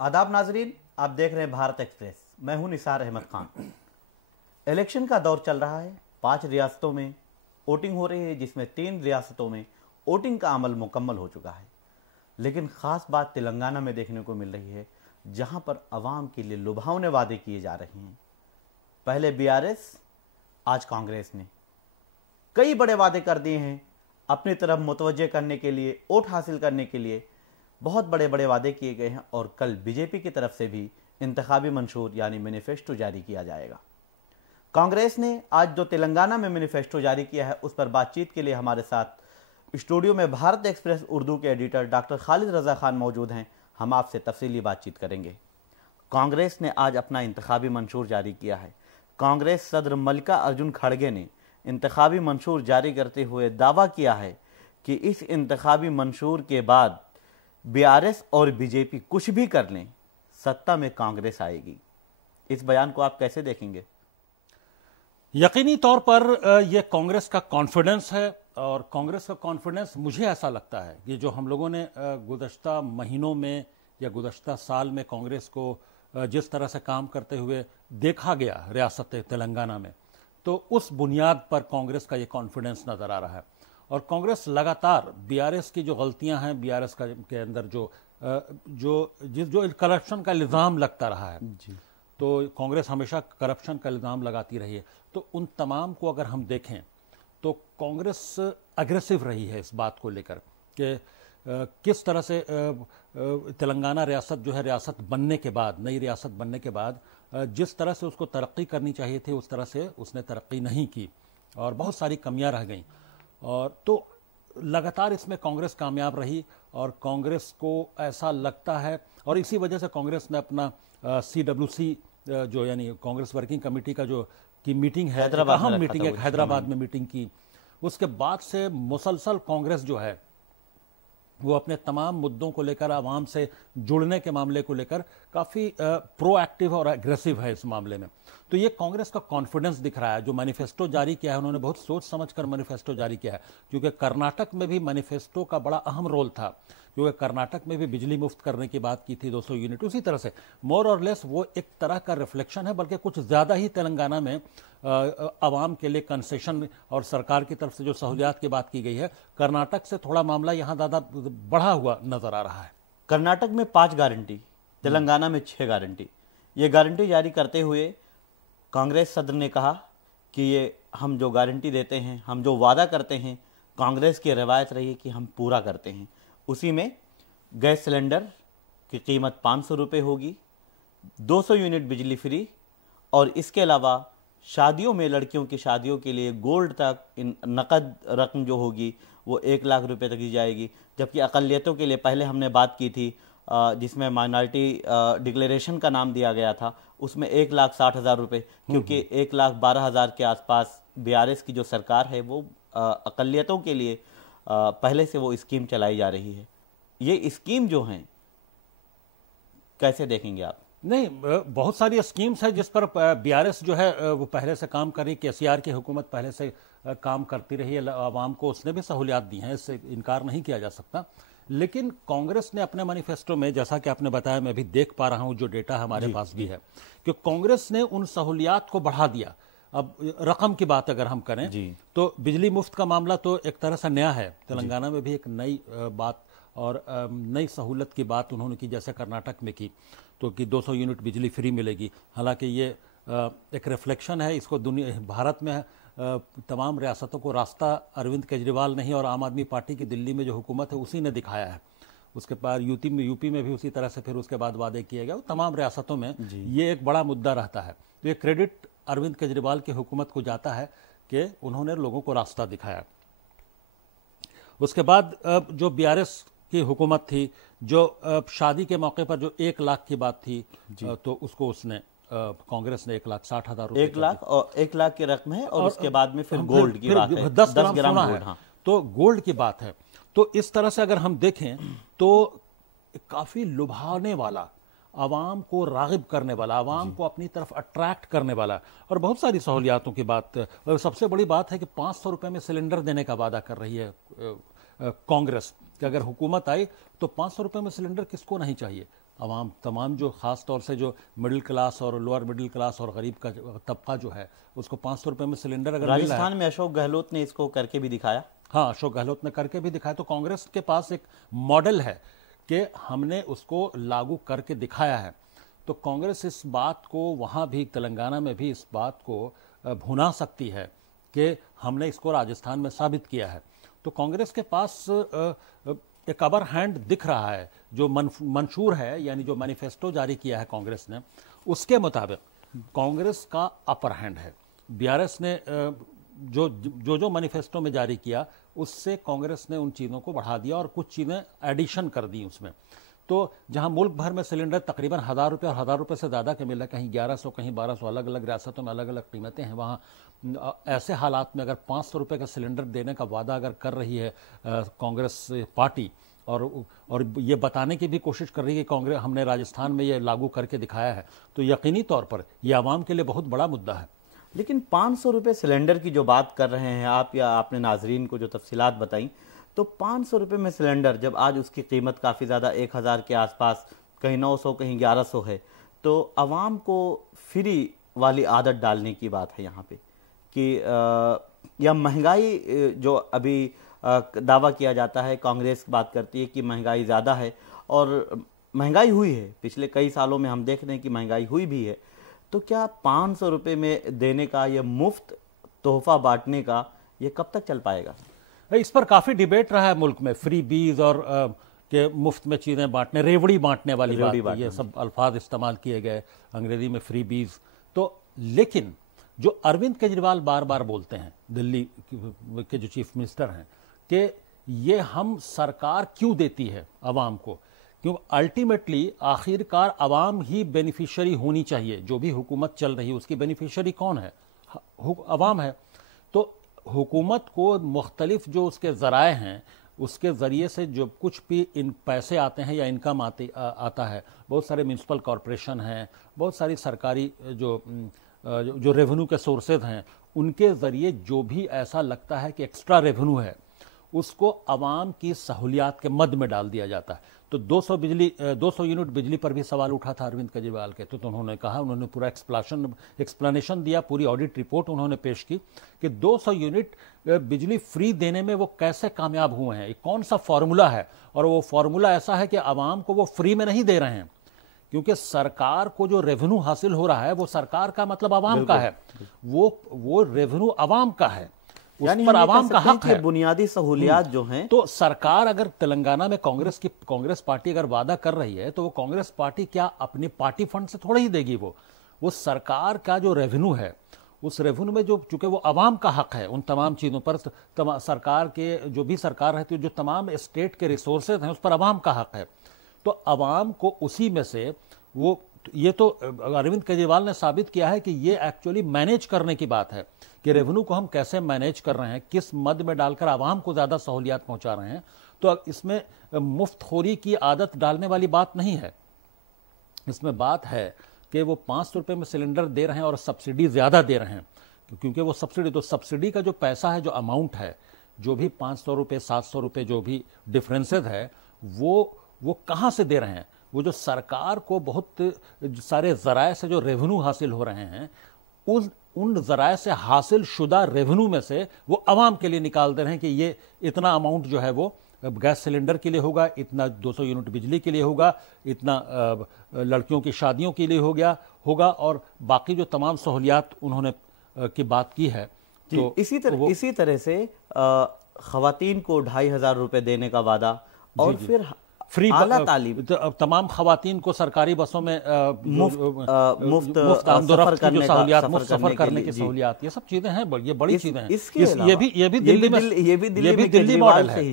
आदाब नाजरीन, आप देख रहे हैं भारत एक्सप्रेस। मैं हूं निसार अहमद खान। इलेक्शन का दौर चल रहा है। 5 रियासतों में वोटिंग हो रही है, जिसमें 3 रियासतों में वोटिंग का अमल मुकम्मल हो चुका है। लेकिन ख़ास बात तेलंगाना में देखने को मिल रही है, जहां पर अवाम के लिए लुभावने वादे किए जा रहे हैं। पहले बीआरएस, आज कांग्रेस ने कई बड़े वादे कर दिए हैं। अपनी तरफ मुतवज्जे करने के लिए, वोट हासिल करने के लिए बहुत बड़े बड़े वादे किए गए हैं। और कल बीजेपी की तरफ से भी इंतखाबी मंशूर यानी मैनिफेस्टो जारी किया जाएगा। कांग्रेस ने आज जो तेलंगाना में मैनिफेस्टो जारी किया है, उस पर बातचीत के लिए हमारे साथ स्टूडियो में भारत एक्सप्रेस उर्दू के एडिटर डॉक्टर खालिद रजा खान मौजूद हैं। हम आपसे तफसीली बातचीत करेंगे। कांग्रेस ने आज अपना इंतखाबी मंशूर जारी किया है। कांग्रेस सदर मल्लिका अर्जुन खड़गे ने इंतखाबी मंशूर जारी करते हुए दावा किया है कि इस इंतखाबी मंशूर के बाद बीआरएस और बीजेपी कुछ भी कर लें, सत्ता में कांग्रेस आएगी। इस बयान को आप कैसे देखेंगे? यकीनी तौर पर यह कांग्रेस का कॉन्फिडेंस है। और कांग्रेस का कॉन्फिडेंस, मुझे ऐसा लगता है कि जो हम लोगों ने गुज़श्ता महीनों में या गुज़श्ता साल में कांग्रेस को जिस तरह से काम करते हुए देखा गया रियासत तेलंगाना में, तो उस बुनियाद पर कांग्रेस का ये कॉन्फिडेंस नज़र आ रहा है। और कांग्रेस लगातार बीआरएस की जो गलतियां हैं, बीआरएस का के अंदर जो करप्शन का इल्ज़ाम लगता रहा है जी, तो कांग्रेस हमेशा करप्शन का इल्ज़ाम लगाती रही है। तो उन तमाम को अगर हम देखें तो कांग्रेस अग्रेसिव रही है इस बात को लेकर कि किस तरह से तेलंगाना रियासत जो है, रियासत बनने के बाद, नई रियासत बनने के बाद जिस तरह से उसको तरक्की करनी चाहिए थी, उस तरह से उसने तरक्की नहीं की और बहुत सारी कमियां रह गईं। और तो लगातार इसमें कांग्रेस कामयाब रही और कांग्रेस को ऐसा लगता है, और इसी वजह से कांग्रेस ने अपना CWC जो यानी कांग्रेस वर्किंग कमेटी का जो की मीटिंग है, अहम मीटिंग है, हैदराबाद में मीटिंग की। उसके बाद से मुसलसल कांग्रेस जो है वो अपने तमाम मुद्दों को लेकर, आवाम से जुड़ने के मामले को लेकर काफ़ी प्रोएक्टिव और एग्रेसिव है इस मामले में। तो ये कांग्रेस का कॉन्फिडेंस दिख रहा है। जो मैनिफेस्टो जारी किया है, उन्होंने बहुत सोच समझकर मैनिफेस्टो जारी किया है, क्योंकि कर्नाटक में भी मैनिफेस्टो का बड़ा अहम रोल था, क्योंकि कर्नाटक में भी बिजली मुफ्त करने की बात की थी, 200 यूनिट। उसी तरह से मोर और लेस वो एक तरह का रिफ्लेक्शन है, बल्कि कुछ ज़्यादा ही तेलंगाना में आवाम के लिए कंसेशन और सरकार की तरफ से जो सहूलियात की बात की गई है, कर्नाटक से थोड़ा मामला यहाँ ज़्यादा बढ़ा हुआ नज़र आ रहा है। कर्नाटक में 5 गारंटी, तेलंगाना में 6 गारंटी। ये गारंटी जारी करते हुए कांग्रेस सदर ने कहा कि ये हम जो गारंटी देते हैं, हम जो वादा करते हैं, कांग्रेस की रवायत रही है कि हम पूरा करते हैं। उसी में गैस सिलेंडर की कीमत 500 रुपये होगी, 200 यूनिट बिजली फ्री, और इसके अलावा शादियों में, लड़कियों की शादियों के लिए गोल्ड तक नकद रकम जो होगी वो 1 लाख रुपए तक दी जाएगी। जबकि अक़लियतों के लिए पहले हमने बात की थी, जिसमें माइनॉरिटी डिक्लेरेशन का नाम दिया गया था, उसमें 1,60,000 रुपये, क्योंकि 1,12,000 के आसपास बीआरएस की जो सरकार है वो अक़लियतों के लिए पहले से वो स्कीम चलाई जा रही है। ये स्कीम जो हैं, कैसे देखेंगे आप? नहीं, बहुत सारी स्कीम्स है जिस पर बीआरएस जो है वो पहले से काम कर रही, केसीआर की हुकूमत पहले से काम करती रही है, आवाम को उसने भी सहूलियात दी हैं, इससे इनकार नहीं किया जा सकता। लेकिन कांग्रेस ने अपने मैनिफेस्टो में, जैसा कि आपने बताया, मैं भी देख पा रहा हूं, जो डेटा हमारे पास भी है, कि कांग्रेस ने उन सहूलियात को बढ़ा दिया। अब रकम की बात अगर हम करें तो बिजली मुफ्त का मामला तो एक तरह से नया है, तेलंगाना में भी एक नई बात और नई सहूलत की बात उन्होंने की, जैसे कर्नाटक में की, तो कि 200 यूनिट बिजली फ्री मिलेगी। हालांकि ये एक रिफ्लेक्शन है, इसको दुनिया भारत में तमाम रियासतों को रास्ता अरविंद केजरीवाल नहीं और आम आदमी पार्टी की दिल्ली में जो हुकूमत है उसी ने दिखाया है। उसके बाद यूपी में भी उसी तरह से फिर उसके बाद वादे किए गए। तमाम रियासतों में ये एक बड़ा मुद्दा रहता है। तो ये क्रेडिट अरविंद केजरीवाल की हुकूमत को जाता है कि उन्होंने लोगों को रास्ता दिखाया। उसके बाद जो बीआरएस की हुकूमत थी, जो शादी के मौके पर जो 1 लाख की बात थी, तो उसको उसने कांग्रेस ने 1,60,000 रुपये, 1 लाख की रकम है, और उसके बाद में फिर गोल्ड की बात है, 10 ग्राम गोल्ड। हाँ, तो गोल्ड की बात है। तो इस तरह से अगर हम देखें तो काफी लुभाने वाला, आवाम को रागिब करने वाला, आवाम को अपनी तरफ अट्रैक्ट करने वाला, और बहुत सारी सहूलियातों की बात। और सबसे बड़ी बात है कि 500 रुपये में सिलेंडर देने का वादा कर रही है कांग्रेस कि अगर हुकूमत आई तो 500 रुपये में सिलेंडर किसको नहीं चाहिए। आवाम तमाम जो ख़ास तौर से जो मिडिल क्लास और लोअर मिडिल क्लास और गरीब का तबका जो है उसको 500 रुपये में सिलेंडर अगर मिल रहा है। राजस्थान में अशोक गहलोत ने इसको करके भी दिखाया। हाँ, अशोक गहलोत ने करके भी दिखाया। तो कांग्रेस के पास एक मॉडल है कि हमने उसको लागू करके दिखाया है। तो कांग्रेस इस बात को वहाँ भी तेलंगाना में भी इस बात को भुना सकती है कि हमने इसको राजस्थान में साबित किया है। तो कांग्रेस के पास एक अपर हैंड दिख रहा है। जो मंशूर है यानी जो मैनिफेस्टो जारी किया है कांग्रेस ने, उसके मुताबिक कांग्रेस का अपर हैंड है। बीआरएस ने जो मैनिफेस्टो में जारी किया उससे कांग्रेस ने उन चीज़ों को बढ़ा दिया और कुछ चीज़ें एडिशन कर दी उसमें। तो जहां मुल्क भर में सिलेंडर तकरीबन 1000 रुपये और 1000 रुपये से ज़्यादा के मिला, कहीं 1100 कहीं 1200, अलग अलग रियासतों में अलग अलग कीमतें हैं, वहाँ ऐसे हालात में अगर 500 रुपये का सिलेंडर देने का वादा अगर कर रही है कांग्रेस पार्टी और ये बताने की भी कोशिश कर रही है कि कांग्रेस हमने राजस्थान में ये लागू करके दिखाया है, तो यकीनी तौर पर यह आवाम के लिए बहुत बड़ा मुद्दा है। लेकिन 500 रुपये सिलेंडर की जो बात कर रहे हैं आप, या आपने नाजरीन को जो तफसीलात बताई, तो 500 रुपये में सिलेंडर जब आज उसकी कीमत काफ़ी ज़्यादा 1000 के आसपास, कहीं 900 कहीं 1100 है, तो आवाम को फ्री वाली आदत डालने की बात है यहाँ पे कि या महंगाई जो अभी दावा किया जाता है, कांग्रेस बात करती है कि महंगाई ज़्यादा है और महंगाई हुई है, पिछले कई सालों में हम देख रहे हैं कि महंगाई हुई भी है। तो क्या 500 रुपये में देने का, यह मुफ्त तोहफा बांटने का, ये कब तक चल पाएगा? इस पर काफ़ी डिबेट रहा है मुल्क में, फ्री बीज और के मुफ्त में चीज़ें बांटने, रेवड़ी बांटने वाली बात, ये सब अल्फाज इस्तेमाल किए गए अंग्रेजी में, फ्री बीज। तो लेकिन जो अरविंद केजरीवाल बार बार बोलते हैं, दिल्ली के जो चीफ मिनिस्टर हैं, कि ये हम सरकार क्यों देती है आवाम को, क्यों अल्टीमेटली आखिरकार आवाम ही बेनिफिशियरी होनी चाहिए। जो भी हुकूमत चल रही है उसकी बेनिफिशियरी कौन है? आवाम है। तो हुकूमत को मुख्तलिफ जो उसके ज़राए हैं उसके ज़रिए से जो कुछ भी इन पैसे आते हैं या इनकम आता है, बहुत सारे म्यूनसिपल कॉरपोरेशन हैं, बहुत सारी सरकारी जो रेवेन्यू के सोर्सेज हैं, उनके ज़रिए जो भी ऐसा लगता है कि एक्स्ट्रा रेवेन्यू है उसको आवाम की सहूलियात के मद में डाल दिया जाता है। तो 200 यूनिट बिजली पर भी सवाल उठा था अरविंद केजरीवाल के, तो उन्होंने कहा, उन्होंने पूरा एक्सप्लेनेशन दिया, पूरी ऑडिट रिपोर्ट उन्होंने पेश की कि 200 यूनिट बिजली फ्री देने में वो कैसे कामयाब हुए हैं, कौन सा फार्मूला है। और वो फार्मूला ऐसा है कि आवाम को वो फ्री में नहीं दे रहे हैं, क्योंकि सरकार को जो रेवेन्यू हासिल हो रहा है वो सरकार का मतलब आवाम का है, वो रेवेन्यू आवाम का है, उस पर आवाम का हक है। बुनियादी सहूलियात जो हैं, तो सरकार अगर तेलंगाना में कांग्रेस पार्टी अगर वादा कर रही है, तो वो कांग्रेस पार्टी क्या अपनी पार्टी फंड से थोड़ा ही देगी, वो सरकार का जो रेवेन्यू है, उस रेवेन्यू में जो, चूंकि वो आवाम का हक है उन तमाम चीज़ों पर, सरकार के जो भी सरकार रहती है, जो तमाम स्टेट के रिसोर्सेज हैं उस पर आवाम का हक है। तो आवाम को उसी में से वो, ये तो अरविंद केजरीवाल ने साबित किया है कि ये एक्चुअली मैनेज करने की बात है कि रेवेन्यू को हम कैसे मैनेज कर रहे हैं, किस मद में डालकर आवाम को ज़्यादा सहूलियात पहुंचा रहे हैं। तो इसमें मुफ्तखोरी की आदत डालने वाली बात नहीं है, इसमें बात है कि वो 500 रुपये में सिलेंडर दे रहे हैं और सब्सिडी ज़्यादा दे रहे हैं, क्योंकि वो सब्सिडी का जो पैसा है, जो अमाउंट है, जो भी 500 रुपये 700 रुपये जो भी डिफरेंसेज है, वो कहाँ से दे रहे हैं? वो जो सरकार को बहुत सारे ज़राए से जो रेवेन्यू हासिल हो रहे हैं, उन ज़राए से हासिल शुदा रेवेन्यू में से वो आवाम के लिए निकाल दे रहे हैं कि ये इतना अमाउंट जो है वो गैस सिलेंडर के लिए होगा, इतना 200 यूनिट बिजली के लिए होगा, इतना लड़कियों की शादियों के लिए होगा और बाकी जो तमाम सहूलियात उन्होंने की बात की है। तो इसी तरह से खवातीन को 2500 रुपये देने का वादा, और फिर फ्री तमाम खवातीन को सरकारी बसों में मुफ्त आमदोरफ्त की जो सहूलियात, मुफ्त सफर करने की सहूलियात, ये सब चीजें हैं, ये बड़ी चीजें हैं। ये भी दिल्ली मॉडल है,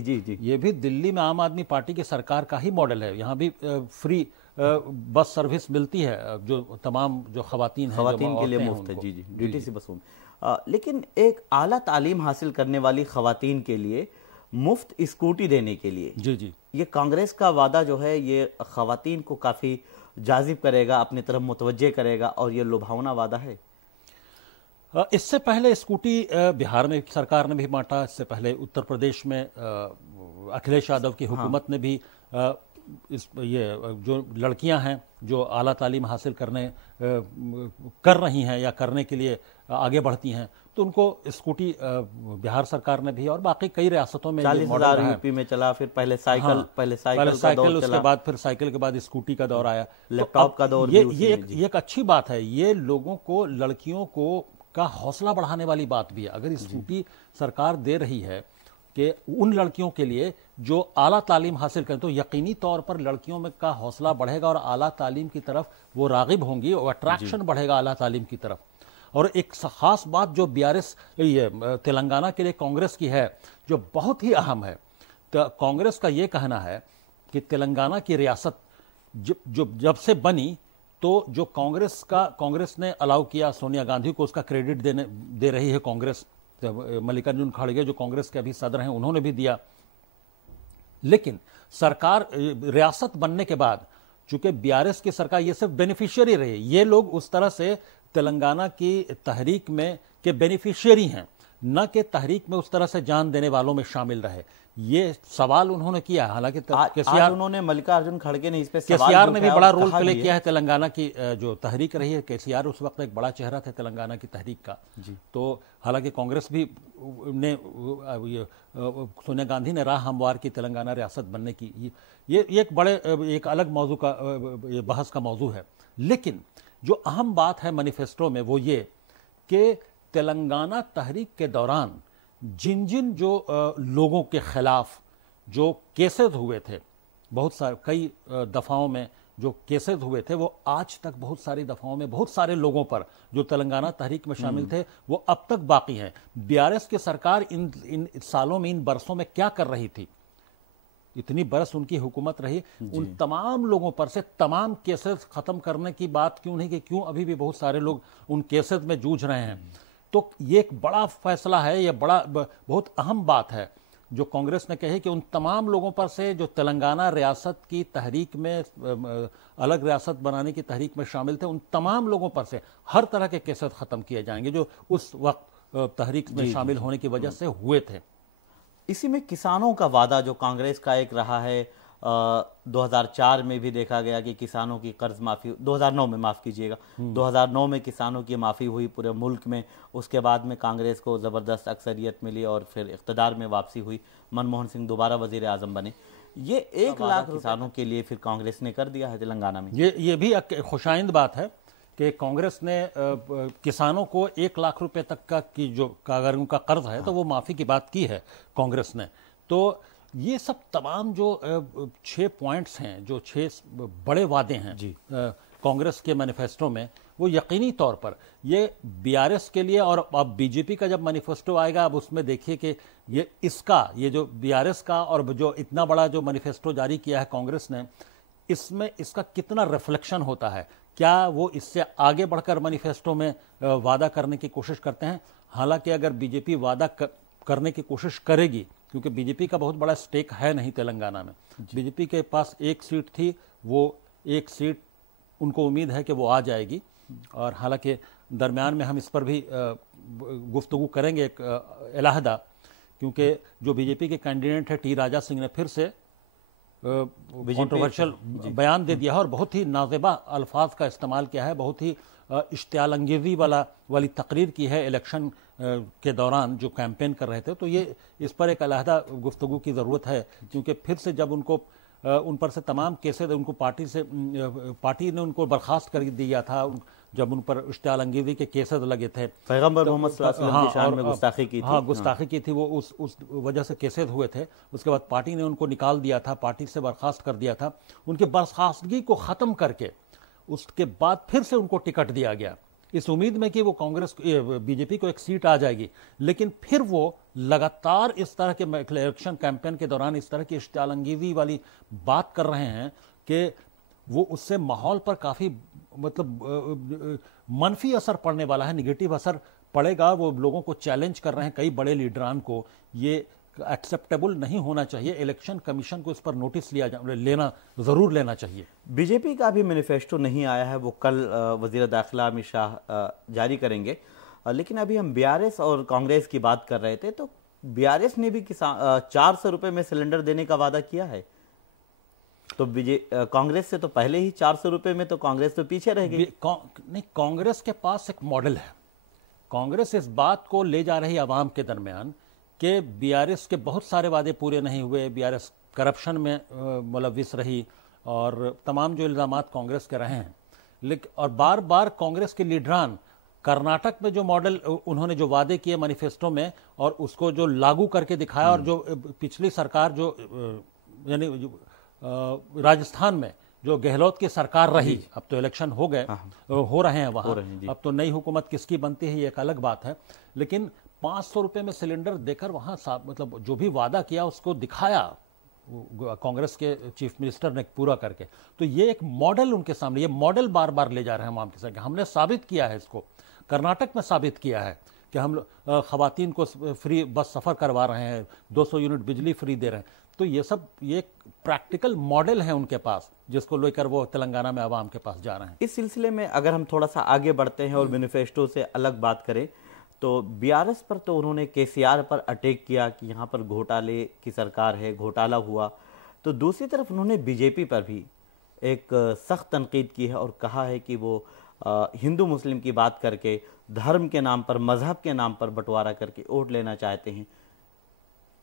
ये भी दिल्ली में आम आदमी पार्टी की सरकार का ही मॉडल है। यहाँ भी फ्री बस सर्विस मिलती है, जो तमाम जो खवातीन के लिए मुफ्त है, जी ड्यूटी से बसून। लेकिन एक आला तालीम हासिल करने वाली खवातीन के लिए मुफ्त स्कूटी देने के लिए, जी ये कांग्रेस का वादा जो है, ये खवातीन को काफी जाजिब करेगा, अपनी तरफ मुतवज्जे करेगा, और ये लुभावना वादा है। इससे पहले स्कूटी बिहार में सरकार ने भी बांटा, इससे पहले उत्तर प्रदेश में अखिलेश यादव की हुकूमत ने भी ये जो लड़कियां हैं जो आला तालीम हासिल कर रही हैं या करने के लिए आगे बढ़ती हैं, तो उनको स्कूटी बिहार सरकार ने भी और बाकी कई रियासतों में 40,000 यूपी में चला, फिर पहले साइकिल, हाँ, पहले साइकिल उसके बाद फिर साइकिल के बाद स्कूटी का दौर आया, लैपटॉप का दौर। ये एक अच्छी बात है। ये लोगों को, लड़कियों को का हौसला बढ़ाने वाली बात भी है। अगर स्कूटी सरकार दे रही है कि उन लड़कियों के लिए जो आला तालीम हासिल करें, तो यकीनी तौर पर लड़कियों में का हौसला बढ़ेगा और आला तालीम की तरफ वो रागिब होंगी और अट्रैक्शन बढ़ेगा आला तालीम की तरफ। और एक खास बात जो बीआरएस तेलंगाना के लिए कांग्रेस की है, जो बहुत ही अहम है, तो कांग्रेस का ये कहना है कि तेलंगाना की रियासत जब से बनी, तो जो कांग्रेस ने अलाउ किया, सोनिया गांधी को उसका क्रेडिट दे रही है कांग्रेस, मल्लिकार्जुन खड़गे जो कांग्रेस के अभी सदर हैं उन्होंने भी दिया। लेकिन सरकार रियासत बनने के बाद, चूंकि बीआरएस की सरकार ये सिर्फ बेनिफिशियरी रही, ये लोग उस तरह से तेलंगाना की तहरीक में के बेनिफिशियरी हैं, न कि तहरीक में उस तरह से जान देने वालों में शामिल रहे। ये सवाल उन्होंने किया। हालांकि केसीआर, उन्होंने मल्लिकार्जुन खड़गे ने इस पे केसीआर ने भी बड़ा रोल प्ले किया है तेलंगाना की जो तहरीक रही है। केसीआर उस वक्त एक बड़ा चेहरा था तेलंगाना की तहरीक का जी। तो हालांकि कांग्रेस भी ने सोनिया गांधी ने राह हमवार की तेलंगाना रियासत बनने की। ये एक अलग मौजू का बहस का मौजू है। लेकिन जो अहम बात है मैनिफेस्टो में वो ये कि तेलंगाना तहरीक के दौरान जिन जो लोगों के खिलाफ जो केसेस हुए थे, बहुत सारे कई दफाओं में जो केसेस हुए थे, वो आज तक बहुत सारी दफाओं में बहुत सारे लोगों पर जो तेलंगाना तहरीक में शामिल थे वो अब तक बाकी हैं। बीआरएस की सरकार इन सालों में, इन बरसों में क्या कर रही थी? इतनी बरस उनकी हुकूमत रही, उन तमाम लोगों पर से तमाम केसेस खत्म करने की बात क्यों नहीं कि क्यों अभी भी बहुत सारे लोग उन केसेस में जूझ रहे हैं? तो ये एक बड़ा फैसला है, ये बहुत अहम बात है जो कांग्रेस ने कही कि उन तमाम लोगों पर से जो तेलंगाना रियासत की तहरीक में, अलग रियासत बनाने की तहरीक में शामिल थे, उन तमाम लोगों पर से हर तरह के केसेस खत्म किए जाएंगे जो उस वक्त तहरीक में शामिल होने की वजह से हुए थे। इसी में किसानों का वादा जो कांग्रेस का एक रहा है, 2004 में भी देखा गया कि किसानों की कर्ज माफी, 2009 में माफ कीजिएगा, 2009 में किसानों की माफी हुई पूरे मुल्क में। उसके बाद में कांग्रेस को जबरदस्त अक्सरियत मिली और फिर इख्तिदार में वापसी हुई, मनमोहन सिंह दोबारा वजीर आजम बने। ये 1 लाख किसानों के लिए फिर कांग्रेस ने कर दिया है तेलंगाना में। ये भी खुशाइंद बात है कि कांग्रेस ने किसानों को 1 लाख रुपए तक का की जो अगर उनका कर्ज है तो वो माफी की बात की है कांग्रेस ने। तो ये सब तमाम जो 6 पॉइंट्स हैं, जो 6 बड़े वादे हैं जी कांग्रेस के मैनिफेस्टो में, वो यकीनी तौर पर ये बीआरएस के लिए, और अब बीजेपी का जब मैनिफेस्टो आएगा अब उसमें देखिए कि ये जो बीआरएस का और जो इतना बड़ा जो मैनिफेस्टो जारी किया है कांग्रेस ने, इसमें इसका कितना रिफ्लेक्शन होता है। क्या वो इससे आगे बढ़कर मैनिफेस्टो में वादा करने की कोशिश करते हैं? हालांकि अगर बीजेपी वादा करने की कोशिश करेगी, क्योंकि बीजेपी का बहुत बड़ा स्टेक है नहीं तेलंगाना में, बीजेपी के पास 1 सीट थी, वो 1 सीट उनको उम्मीद है कि वो आ जाएगी। और हालांकि दरमियान में हम इस पर भी गुफ्तगू करेंगे एक अलहदा, क्योंकि जो बीजेपी के कैंडिडेट है टी राजा सिंह ने फिर से कंट्रोवर्शियल बयान दे दिया है और बहुत ही नाज़ेबा अल्फाज का इस्तेमाल किया है, बहुत ही इश्तियाल अंगेज़ी वाली तकरीर की है इलेक्शन के दौरान जो कैंपेन कर रहे थे। तो ये इस पर एक अलहदा गुफ्तगू की ज़रूरत है, क्योंकि फिर से जब उनको उन पर से तमाम केसेस उनको पार्टी ने उनको बर्खास्त कर दिया था जब उन पर इश्तियाल अंगेज़ी के केसेस लगे थे, पैगंबर मोहम्मद सल्लल्लाहु अलैहि वसल्लम की शान में गुस्ताखी की थी। हाँ, गुस्ताखी की थी, वो उस वजह से केसेस हुए थे। उसके बाद पार्टी ने उनको निकाल दिया था, पार्टी से बर्खास्त कर दिया था। उनकी बर्खास्तगी को ख़त्म करके उसके बाद फिर से उनको टिकट दिया गया इस उम्मीद में कि वो कांग्रेस बीजेपी को 1 सीट आ जाएगी। लेकिन फिर वो लगातार इस तरह के इलेक्शन कैंपेन के दौरान इस तरह की इश्तियाल अंगेज़ी वाली बात कर रहे हैं कि वो उससे माहौल पर काफ़ी मतलब मनफी असर पड़ने वाला है, निगेटिव असर पड़ेगा। वो लोगों को चैलेंज कर रहे हैं, कई बड़े लीडरान को। ये एक्सेप्टेबल नहीं होना चाहिए। इलेक्शन कमीशन को इस पर नोटिस जरूर लेना चाहिए। बीजेपी का भी मैनिफेस्टो नहीं आया है, वो कल वजीर दाखिला अमित शाह जारी करेंगे। लेकिन अभी हम बीआरएस और कांग्रेस की बात कर रहे थे, तो बीआरएस ने भी 400 रुपए में सिलेंडर देने का वादा किया है। तो कांग्रेस से तो पहले ही 400 रुपए में तो कांग्रेस तो पीछे रह गई। नहीं, कांग्रेस के पास एक मॉडल है। कांग्रेस इस बात को ले जा रही आवाम के दरमियान कि बीआरएस के बहुत सारे वादे पूरे नहीं हुए, बीआरएस करप्शन में मुलविस रही और तमाम जो इल्ज़ामात कांग्रेस के रहे हैं। लेकिन और बार बार कांग्रेस के लीडरान कर्नाटक में जो मॉडल उन्होंने जो वादे किए मैनिफेस्टो में और उसको जो लागू करके दिखाया, और जो पिछली सरकार जो यानी राजस्थान में जो गहलोत की सरकार रही, अब तो इलेक्शन हो गए, हो रहे हैं वहां, अब तो नई हुकूमत किसकी बनती है ये एक अलग बात है। लेकिन 500 रुपए में सिलेंडर देकर वहां मतलब जो भी वादा किया उसको दिखाया कांग्रेस के चीफ मिनिस्टर ने पूरा करके। तो ये एक मॉडल उनके सामने, ये मॉडल बार बार ले जा रहे हैं आवाम के साथ। हमने साबित किया है, इसको कर्नाटक में साबित किया है कि हम खवातीन को फ्री बस सफ़र करवा रहे हैं, 200 यूनिट बिजली फ्री दे रहे हैं। तो ये सब ये प्रैक्टिकल मॉडल है उनके पास, जिसको लेकर वो तेलंगाना में आवाम के पास जा रहे हैं। इस सिलसिले में अगर हम थोड़ा सा आगे बढ़ते हैं और मैनिफेस्टो से अलग बात करें, तो बीआरएस पर तो उन्होंने केसीआर पर अटैक किया कि यहाँ पर घोटाले की सरकार है, घोटाला हुआ। तो दूसरी तरफ उन्होंने बीजेपी पर भी एक सख्त तनकीद की है और कहा है कि वो हिंदू मुस्लिम की बात करके धर्म के नाम पर, मजहब के नाम पर बंटवारा करके वोट लेना चाहते हैं।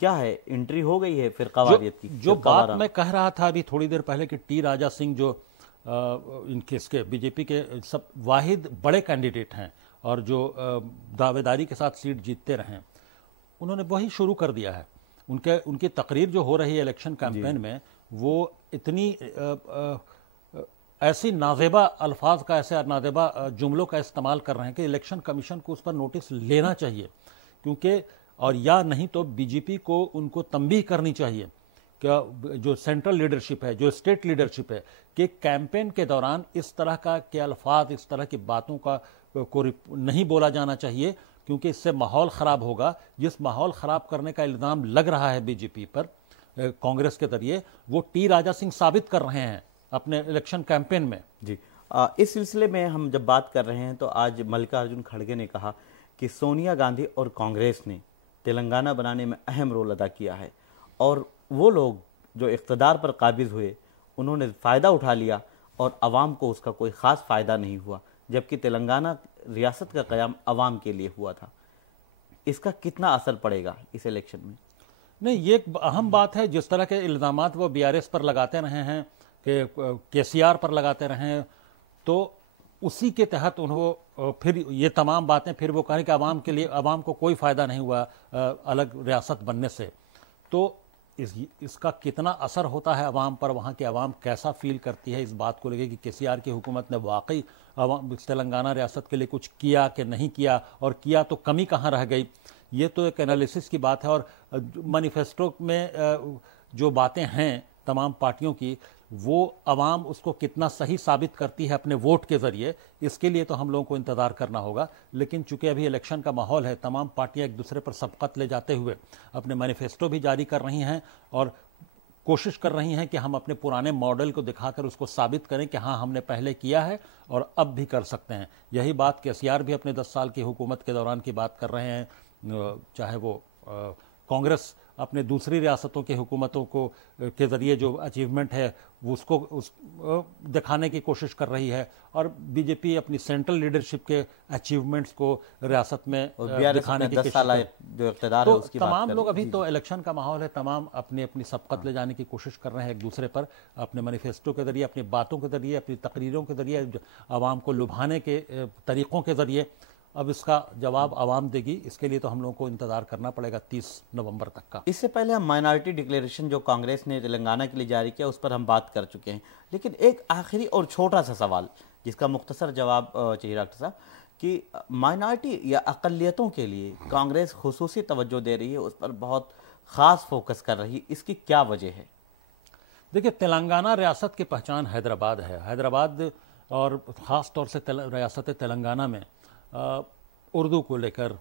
क्या है, एंट्री हो गई है फिरकावारियत की? जो बात मैं कह रहा था अभी थोड़ी देर पहले कि टी राजा सिंह जो इनके इसके बीजेपी के सब वाहिद बड़े कैंडिडेट हैं और जो दावेदारी के साथ सीट जीतते रहे, उन्होंने वही शुरू कर दिया है। उनकी तकरीर जो हो रही है इलेक्शन कैंपेन में, वो इतनी ऐसी नाजेबा अल्फाज का, ऐसे नाजेबा जुमलों का इस्तेमाल कर रहे हैं कि इलेक्शन कमीशन को उस पर नोटिस लेना चाहिए, क्योंकि और या नहीं तो बीजेपी को उनको तंबीह करनी चाहिए क्या जो सेंट्रल लीडरशिप है, जो स्टेट लीडरशिप है, कि कैंपेन के दौरान इस तरह का के अल्फाज, इस तरह की बातों का को नहीं बोला जाना चाहिए, क्योंकि इससे माहौल ख़राब होगा। जिस माहौल ख़राब करने का इल्ज़ाम लग रहा है बीजेपी पर कांग्रेस के जरिए, वो टी राजा सिंह साबित कर रहे हैं अपने इलेक्शन कैंपेन में। जी, इस सिलसिले में हम जब बात कर रहे हैं तो आज मल्लिकार्जुन खड़गे ने कहा कि सोनिया गांधी और कांग्रेस ने तेलंगाना बनाने में अहम रोल अदा किया है और वो लोग जो इक़्तिदार पर काबिज हुए उन्होंने फ़ायदा उठा लिया और आवाम को उसका कोई ख़ास फ़ायदा नहीं हुआ, जबकि तेलंगाना रियासत का क़याम आवाम के लिए हुआ था। इसका कितना असर पड़ेगा इस इलेक्शन में? नहीं, ये एक अहम बात है। जिस तरह के इल्ज़ामात वो बीआरएस पर लगाते रहे हैं, कि केसीआर पर लगाते रहे हैं, तो उसी के तहत उन्होंने फिर ये तमाम बातें फिर वो कहें कि आवाम के लिए, आवाम को कोई फ़ायदा नहीं हुआ अलग रियासत बनने से। तो इसका कितना असर होता है आवाम पर, वहाँ की आवाम कैसा फील करती है इस बात को लेकर कि केसीआर की हुकूमत ने वाकई तेलंगाना रियासत के लिए कुछ किया कि नहीं किया, और किया तो कमी कहाँ रह गई, ये तो एक एनालिसिस की बात है। और मैनिफेस्टो में जो बातें हैं तमाम पार्टियों की, वो अवाम उसको कितना सही साबित करती है अपने वोट के ज़रिए, इसके लिए तो हम लोगों को इंतज़ार करना होगा। लेकिन चूंकि अभी इलेक्शन का माहौल है, तमाम पार्टियां एक दूसरे पर सबकत ले जाते हुए अपने मैनिफेस्टो भी जारी कर रही हैं और कोशिश कर रही हैं कि हम अपने पुराने मॉडल को दिखाकर उसको साबित करें कि हाँ, हमने पहले किया है और अब भी कर सकते हैं। यही बात केसीआर भी अपने 10 साल की हुकूमत के दौरान की बात कर रहे हैं, चाहे वो कांग्रेस अपने दूसरी रियासतों की हुकूमतों को के ज़रिए जो अचीवमेंट है वो उसको दिखाने की कोशिश कर रही है, और बीजेपी अपनी सेंट्रल लीडरशिप के अचीवमेंट्स को रियासत में दिखाने की कोशिश कर रही है। तो तमाम लोग, अभी तो इलेक्शन का माहौल है, तमाम अपनी अपनी सबकत ले जाने की कोशिश कर रहे हैं एक दूसरे पर, अपने मैनिफेस्टो के ज़रिए, अपनी बातों के ज़रिए, अपनी तकरीरों के ज़रिए, आवाम को लुभाने के तरीक़ों के ज़रिए। अब इसका जवाब आवाम देगी, इसके लिए तो हम लोगों को इंतजार करना पड़ेगा 30 नवंबर तक का। इससे पहले हम माइनॉरिटी डिक्लेरेशन जो कांग्रेस ने तेलंगाना के लिए जारी किया उस पर हम बात कर चुके हैं, लेकिन एक आखिरी और छोटा सा सवाल जिसका मुख्तसर जवाब चाहिए डॉक्टर साहब, कि माइनॉरिटी या अक़लियतों के लिए कांग्रेस खुसूसी तवज्जो दे रही है, उस पर बहुत ख़ास फोकस कर रही है, इसकी क्या वजह है? देखिए, तेलंगाना रियासत की पहचान हैदराबाद है। हैदराबाद और ख़ास तौर से रियासत तेलंगाना में उर्दू को लेकर,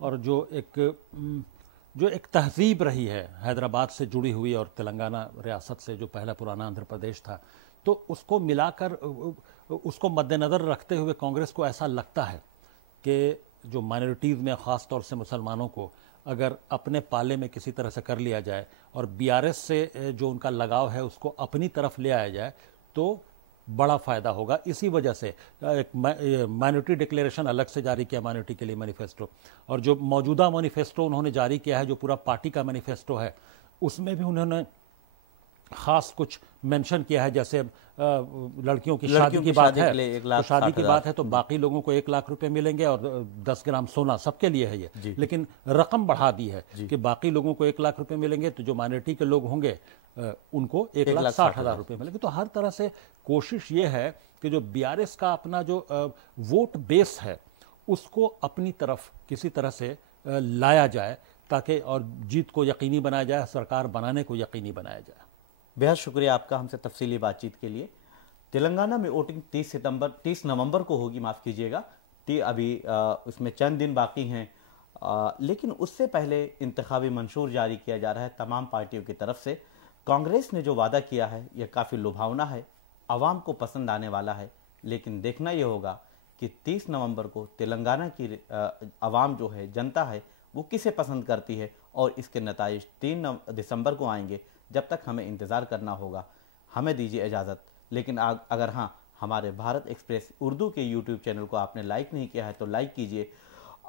और जो एक तहजीब रही है हैदराबाद से जुड़ी हुई और तेलंगाना रियासत से जो पहला पुराना आंध्र प्रदेश था, तो उसको मिलाकर, उसको मद्देनज़र रखते हुए कांग्रेस को ऐसा लगता है कि जो माइनॉरिटीज़ में ख़ास तौर से मुसलमानों को अगर अपने पाले में किसी तरह से कर लिया जाए और बीआरएस से जो उनका लगाव है उसको अपनी तरफ ले आया जाए तो बड़ा फायदा होगा। इसी वजह से एक माइनॉरिटी डिक्लेरेशन अलग से जारी किया, माइनॉरिटी के लिए मैनिफेस्टो, और जो मौजूदा मैनिफेस्टो उन्होंने जारी किया है जो पूरा पार्टी का मैनिफेस्टो है उसमें भी उन्होंने खास कुछ मेंशन किया है, जैसे लड़कियों की शादी की बात है तो शादी की बात है तो बाकी लोगों को 1 लाख रुपए मिलेंगे और 10 ग्राम सोना, सबके लिए है ये, लेकिन रकम बढ़ा दी है कि बाकी लोगों को 1 लाख रुपए मिलेंगे तो जो माइनॉरिटी के लोग होंगे उनको 1,60,000 रुपए मिलेंगे। तो हर तरह से कोशिश ये है कि जो बीआरएस का अपना जो वोट बेस है उसको अपनी तरफ किसी तरह से लाया जाए ताकि और जीत को यकीनी बनाया जाए, सरकार बनाने को यकीनी बनाया जाए। बेहद शुक्रिया आपका हमसे तफसीली बातचीत के लिए। तेलंगाना में वोटिंग 30 नवंबर को होगी, माफ़ कीजिएगा, अभी उसमें चंद दिन बाकी हैं, लेकिन उससे पहले इंतखाबी मंशूर जारी किया जा रहा है तमाम पार्टियों की तरफ से। कांग्रेस ने जो वादा किया है यह काफ़ी लुभावना है, आवाम को पसंद आने वाला है, लेकिन देखना यह होगा कि 30 नवंबर को तेलंगाना की आवाम जो है, जनता है, वो किसे पसंद करती है और इसके नताइज 3 दिसंबर को आएंगे। जब तक हमें इंतज़ार करना होगा। हमें दीजिए इजाज़त, लेकिन अगर हाँ हमारे भारत एक्सप्रेस उर्दू के यूट्यूब चैनल को आपने लाइक नहीं किया है तो लाइक कीजिए।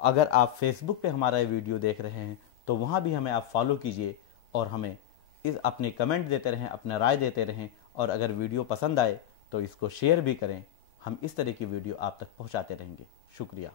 अगर आप फेसबुक पे हमारा वीडियो देख रहे हैं तो वहाँ भी हमें आप फॉलो कीजिए और हमें अपने कमेंट देते रहें, अपना राय देते रहें, और अगर वीडियो पसंद आए तो इसको शेयर भी करें। हम इस तरह की वीडियो आप तक पहुँचाते रहेंगे। शुक्रिया।